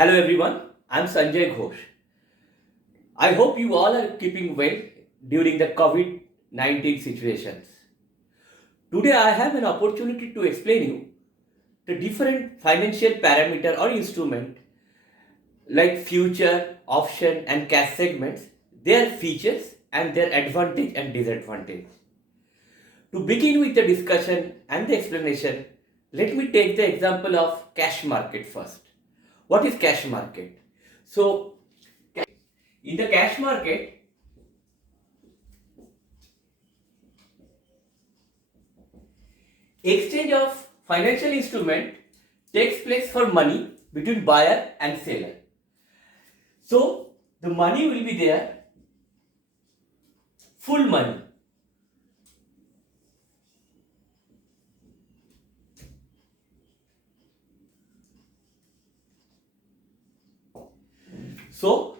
Hello everyone, I'm Sanjay Ghosh. I hope you all are keeping well during the COVID 19 situations. Today I have an opportunity to explain you the different financial parameter or instrument like future, option and cash segments, their features and their advantage and disadvantage. To begin with the discussion and the explanation, let me take the example of cash market first. What is cash market? So, in the cash market, exchange of financial instrument takes place for money between buyer and seller. So, the money will be there, full money. So,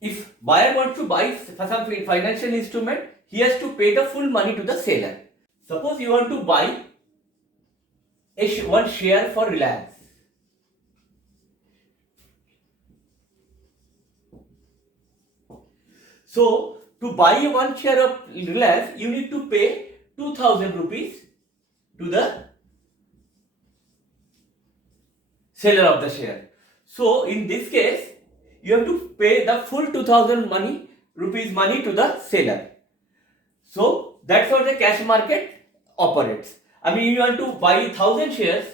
if buyer wants to buy some financial instrument, he has to pay the full money to the seller. Suppose you want to buy one share for Reliance. So, to buy one share of Reliance, you need to pay 2000 rupees to the seller of the share. So, in this case, you have to pay the full 2000 rupees money to the seller. So, that's how the cash market operates. I mean, you want to buy 1000 shares,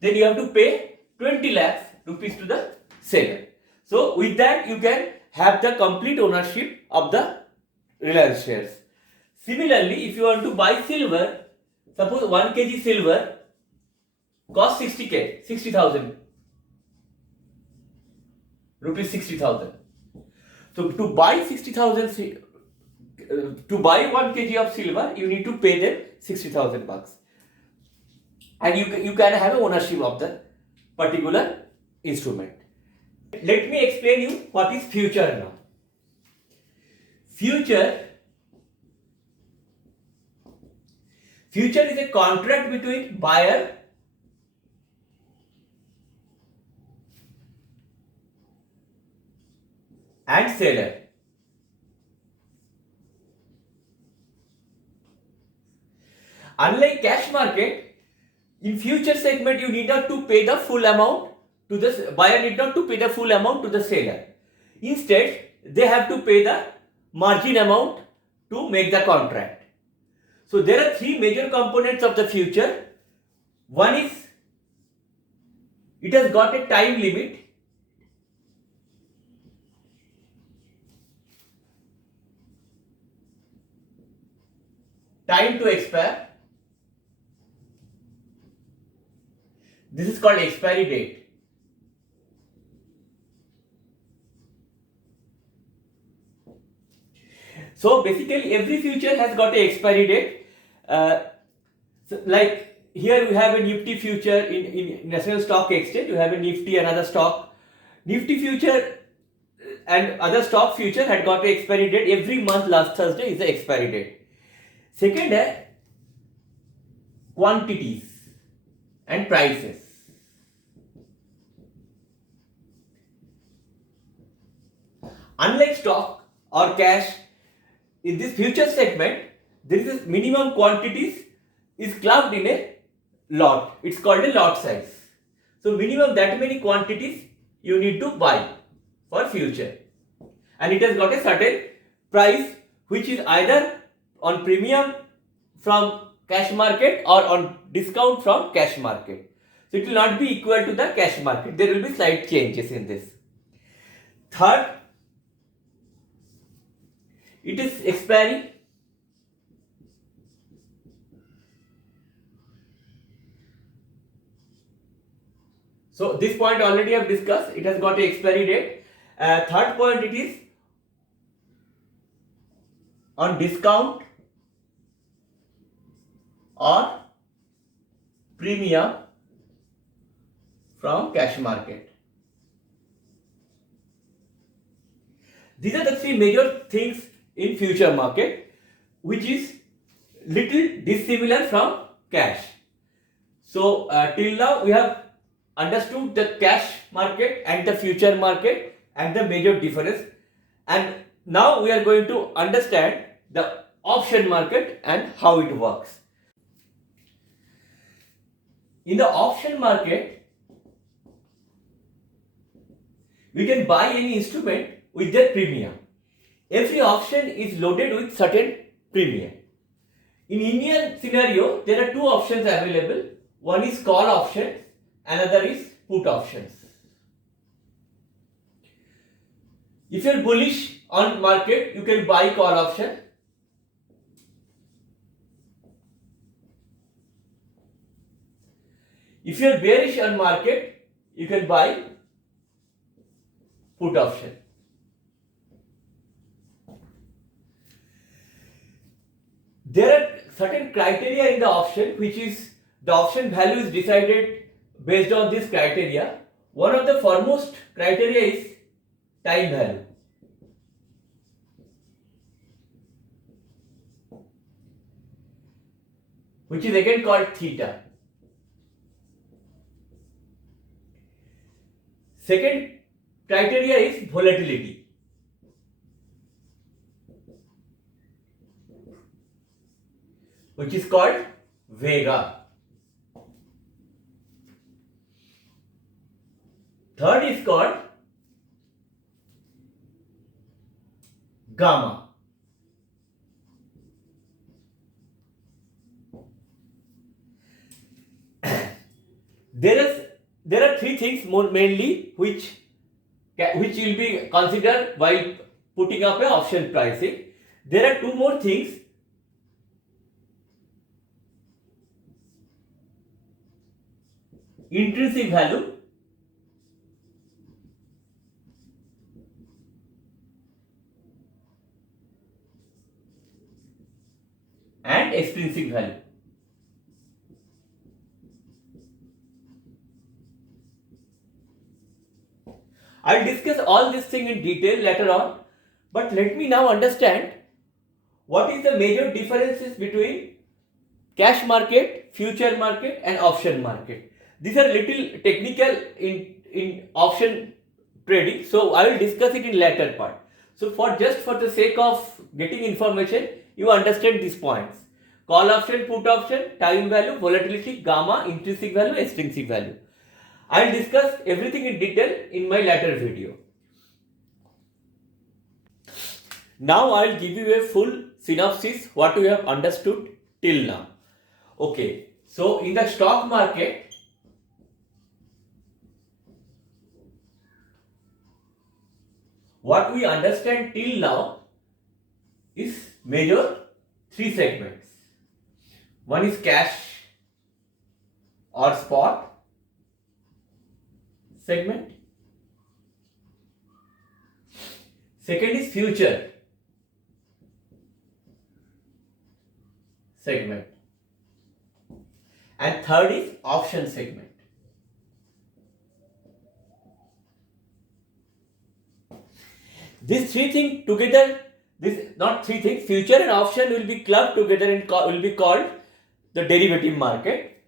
then you have to pay 20 lakhs rupees to the seller. So, with that, you can have the complete ownership of the Reliance shares. Similarly, if you want to buy silver, suppose 1 kg silver cost 60,000 rupees 60,000. So, to buy 60,000, to buy 1 kg of silver, you need to pay them 60,000 bucks. And you can have ownership of the particular instrument. Let me explain you what is future now. Future is a contract between buyer and seller. Unlike cash market, in future segment you need not to pay the full amount to the buyer, need not to pay the full amount to the seller. Instead, they have to pay the margin amount to make the contract. So there are three major components of the future. One is it has got a time limit. Time to expire. This is called expiry date. So basically every future has got a expiry date. So like here we have a Nifty future in National Stock Exchange. You have a Nifty, another stock. Nifty future and other stock future had got a expiry date. Every month last Thursday is the expiry date. Second है quantities and prices. Unlike stock or cash, in this future segment, there is a minimum quantities is clubbed in a lot. It's called a lot size. So minimum that many quantities you need to buy for future. And it has got a certain price which is either on premium from cash market or on discount from cash market. So it will not be equal to the cash market. There will be slight changes in this. Third, it is expiry. So this point already I have discussed. It has got a expiry date. Third point, it is on discount or premium from cash market. These are the three major things in future market, which is little dissimilar from cash. So till now we have understood the cash market and the future market and the major difference. And now we are going to understand the option market and how it works. In the option market, we can buy any instrument with their premium. Every option is loaded with certain premium. In Indian scenario, there are two options available. One is call option, another is put options. If you are bullish on market, you can buy call option. If you are bearish on market, you can buy put option. There are certain criteria in the option, which is the option value is decided based on this criteria. One of the foremost criteria is time value. Which is again called theta. Second criteria is volatility. Which is called vega. Third is called gamma. There are three things mainly which will be considered while putting up an option pricing. There are two more things. Intrinsic value and extrinsic value. I'll discuss all this thing in detail later on, but let me now understand what is the major differences between cash market, future market and option market. These are little technical in option trading, so I will discuss it in later part. So for the sake of getting information, you understand these points. Call option, put option, time value, volatility, gamma, intrinsic value, extrinsic value. I will discuss everything in detail in my later video. Now I will give you a full synopsis what we have understood till now. Okay, so in the stock market, what we understand till now is major three segments. One is cash or spot segment. Second is future segment. And third is option segment. These three things together, future and option will be clubbed together and will be called the derivative market.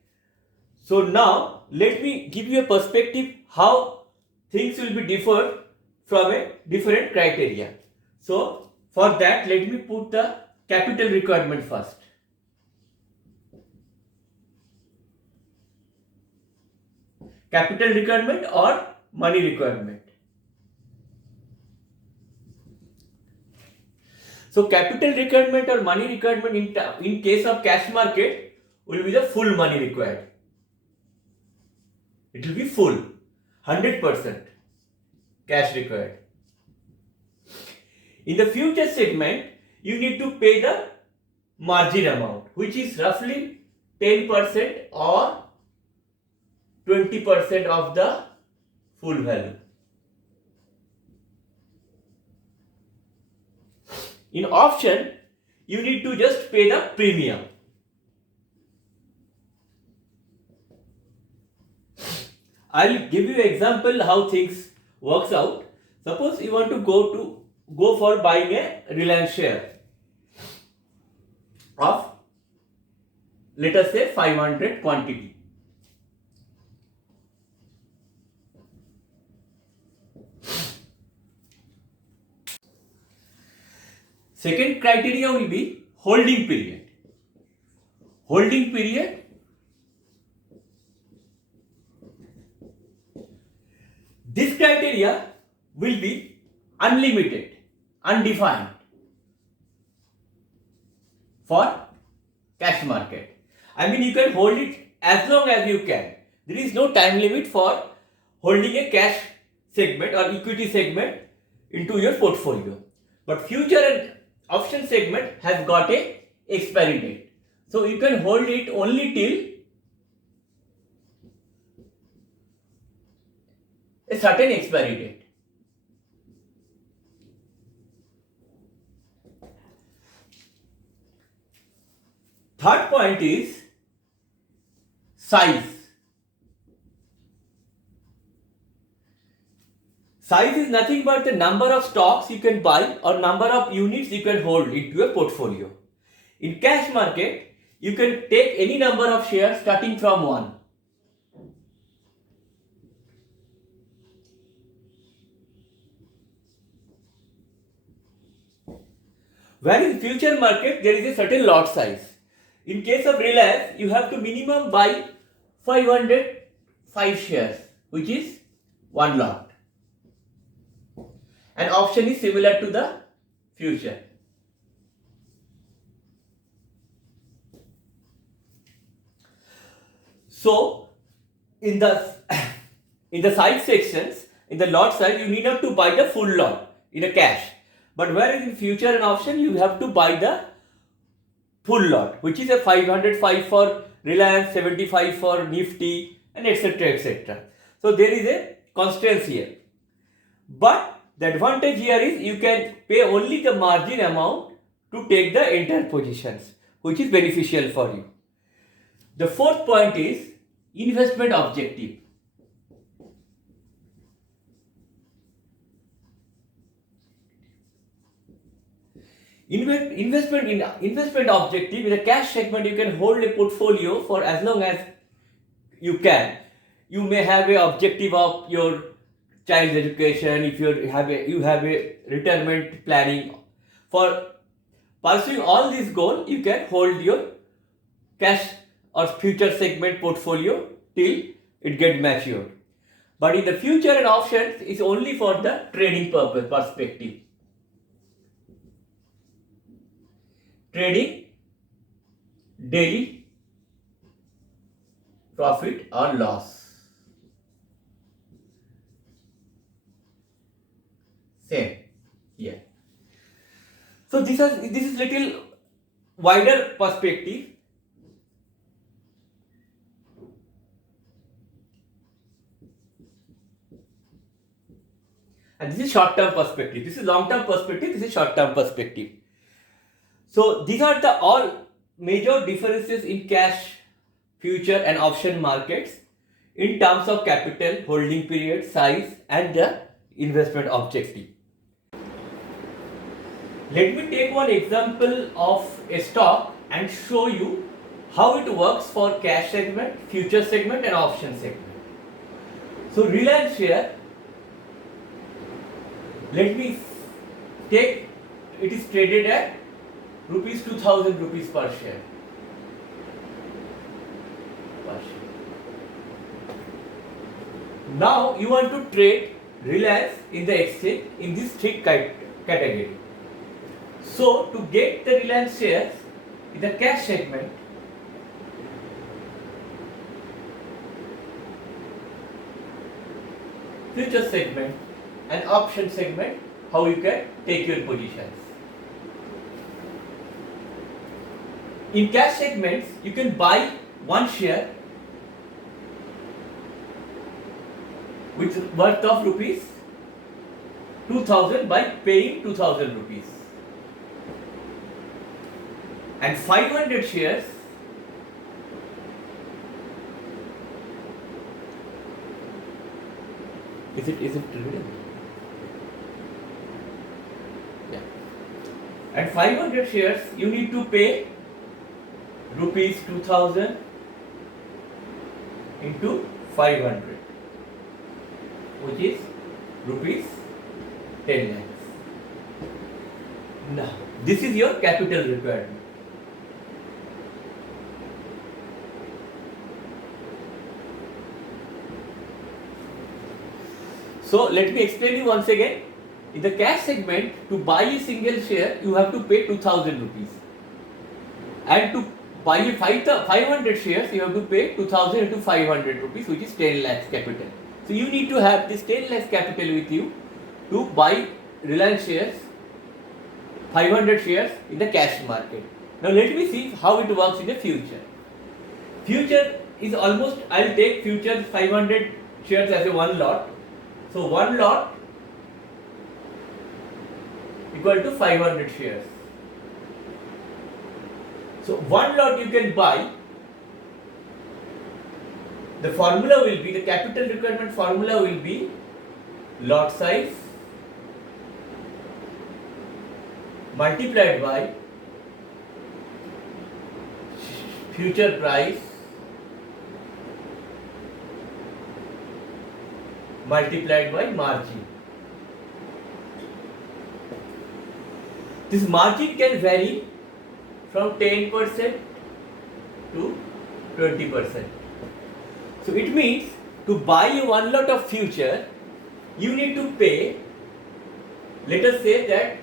So now let me give you a perspective how things will be differed from a different criteria. So for that, let me put the capital requirement first. Capital requirement or money requirement. So capital requirement or money requirement in case of cash market will be the full money required. It will be full, 100% cash required. In the future segment, you need to pay the margin amount, which is roughly 10% or 20% of the full value. In option, you need to just pay the premium. I'll give you an example how things works out. Suppose you want to go for buying a Reliance share of, let us say, 500 quantity. Second criteria will be holding period. Holding period, this criteria will be unlimited, undefined for cash market. I mean, you can hold it as long as you can. There is no time limit for holding a cash segment or equity segment into your portfolio. But future and option segment has got a expiry date. So you can hold it only till a certain expiry date. Third point is size. Size is nothing but the number of stocks you can buy or number of units you can hold into your portfolio. In cash market, you can take any number of shares starting from 1. Where in future market, there is a certain lot size. In case of Reliance, you have to minimum buy 505 shares, which is 1 lot. And option is similar to the future. So, in the side sections, in the lot side, you need not to buy the full lot in a cash. But whereas in future and option, you have to buy the full lot, which is a 505 for Reliance, 75 for Nifty, and etc. etc. So there is a constraint here. But the advantage here is you can pay only the margin amount to take the entire positions, which is beneficial for you. The fourth point is investment objective. Investment objective in a cash segment, you can hold a portfolio for as long as you can. You may have a objective of your child's education, if you have a retirement planning. For pursuing all these goals, you can hold your cash or future segment portfolio till it get matured. But in the future and options, is only for the trading purpose perspective. Trading daily profit or loss. Same here. So this is little wider perspective. And this is short-term perspective. This is long-term perspective. This is short-term perspective. So these are the all major differences in cash, future and option markets in terms of capital, holding period, size and the investment objective. Let me take one example of a stock and show you how it works for cash segment, future segment and option segment. So Reliance share, let me take, it is traded at rupees 2000 rupees per share. Now you want to trade Reliance in the exchange in this three category. So to get the Reliance shares in the cash segment, future segment and option segment, how you can take your positions. In cash segments, you can buy one share with worth of rupees 2000 by paying 2000 rupees. And 500 shares is it readable? Yeah. And 500 shares you need to pay rupees 2000 into 500, which is rupees 10 lakhs. Now This is your capital requirement. So let me explain you once again. In the cash segment, to buy a single share, you have to pay 2000 rupees. And to buy 500 shares, you have to pay 2000 into 500 rupees, which is 10 lakhs capital. So you need to have this 10 lakhs capital with you to buy Reliance shares, 500 shares in the cash market. Now let me see how it works in the future. Future is almost, I'll take future 500 shares as a one lot. So one lot equal to 500 shares. So one lot you can buy. The formula will be, the capital requirement formula will be lot size multiplied by future price multiplied by margin. This margin can vary from 10% to 20%. So it means to buy one lot of future, you need to pay, let us say that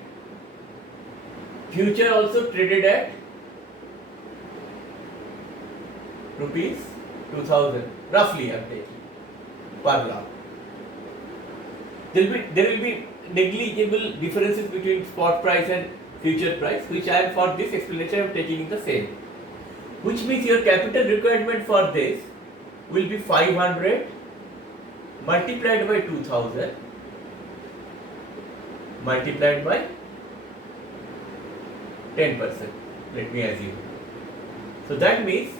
future also traded at rupees 2000, roughly I am taking, per lot. There will be negligible differences between spot price and future price, which I am, for this explanation I am taking the same. Which means your capital requirement for this will be 500 multiplied by 2000 multiplied by 10%, let me assume. So that means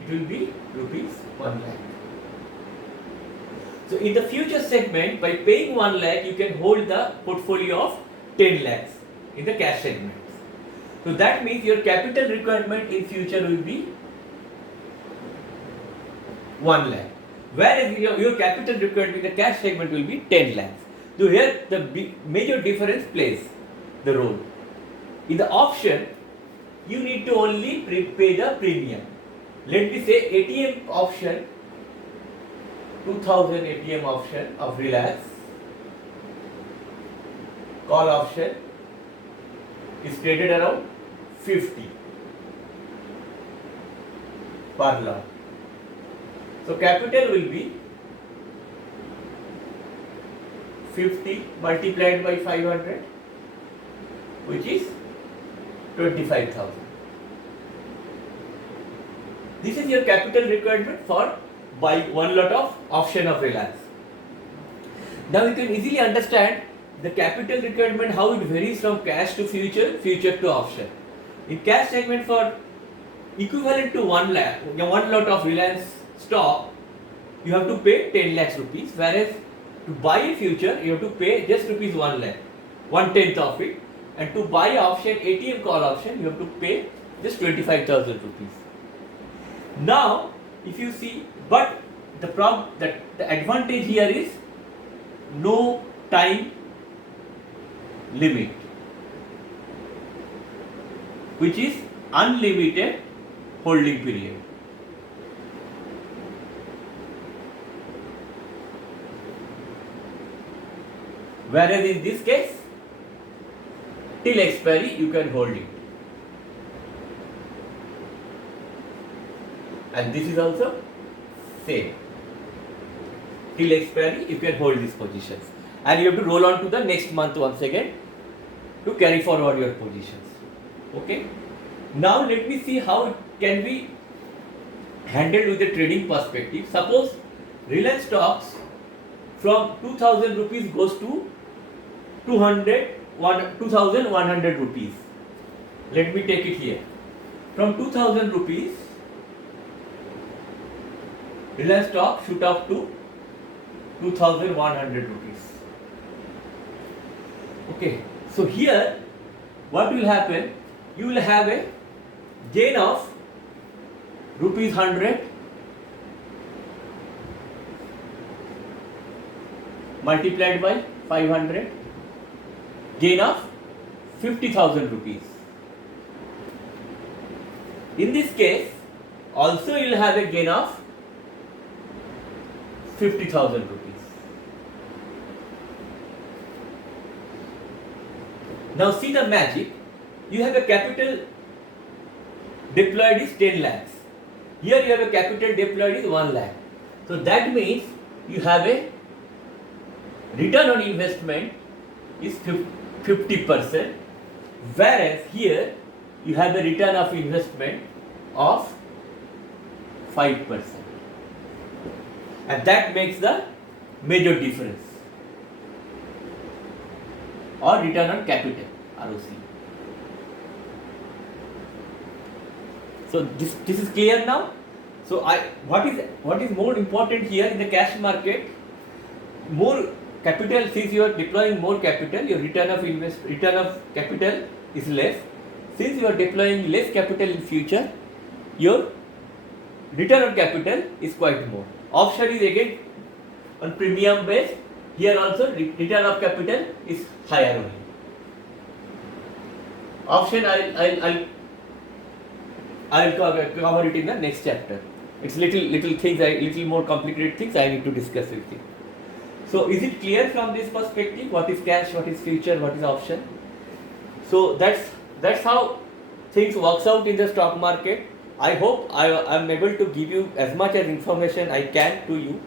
it will be rupees 1 lakh. So in the future segment, by paying 1 lakh, you can hold the portfolio of 10 lakhs in the cash segment. So that means your capital requirement in future will be 1 lakh. Whereas your capital requirement in the cash segment will be 10 lakhs. So here the major difference plays the role. In the option, you need to only pay the premium. Let me say ATM option, 2000 ATM option of Reliance, call option is traded around 50 per lot. So capital will be 50 multiplied by 500, which is 25,000. This is your capital requirement for buy one lot of option of Reliance. Now you can easily understand the capital requirement, how it varies from cash to future, future to option. In cash segment, for equivalent to 1 lakh, one lot of Reliance stock, you have to pay 10 lakhs rupees, whereas to buy a future, you have to pay just rupees 1 lakh, 1/10 of it, and to buy option, ATM call option, you have to pay just 25,000 rupees. Now, if you see, but the advantage here is no time limit, which is unlimited holding period. Whereas in this case, till expiry you can hold it. And this is also same. Till expiry you can hold these positions. And you have to roll on to the next month once again to carry forward your positions. Okay. Now let me see how it can be handled with the trading perspective. Suppose Reliance stocks from 2000 rupees goes to 2100 rupees. Let me take it here. From 2000 rupees, Reliance stock shoot up to 2100 rupees. Okay, so here what will happen? You will have a gain of rupees 100 multiplied by 500, gain of 50,000 rupees. In this case, also you will have a gain of 50,000 rupees. Now see the magic. You have a capital deployed is 10 lakhs. Here you have a capital deployed is 1 lakh. So that means you have a return on investment is 50%, whereas here you have a return of investment of 5%. And that makes the major difference. Or return on capital, ROC. So this is clear now. So what is more important here in the cash market? More capital, since you are deploying more capital, your return of capital is less. Since you are deploying less capital in future, your return on capital is quite more. Offshore is again on premium base. Here also return of capital is higher only. Option I'll cover it in the next chapter. It's little things, little more complicated things I need to discuss with you. So is it clear from this perspective? What is cash? What is future? What is option? So that's how things works out in the stock market. I hope I am able to give you as much as information I can to you.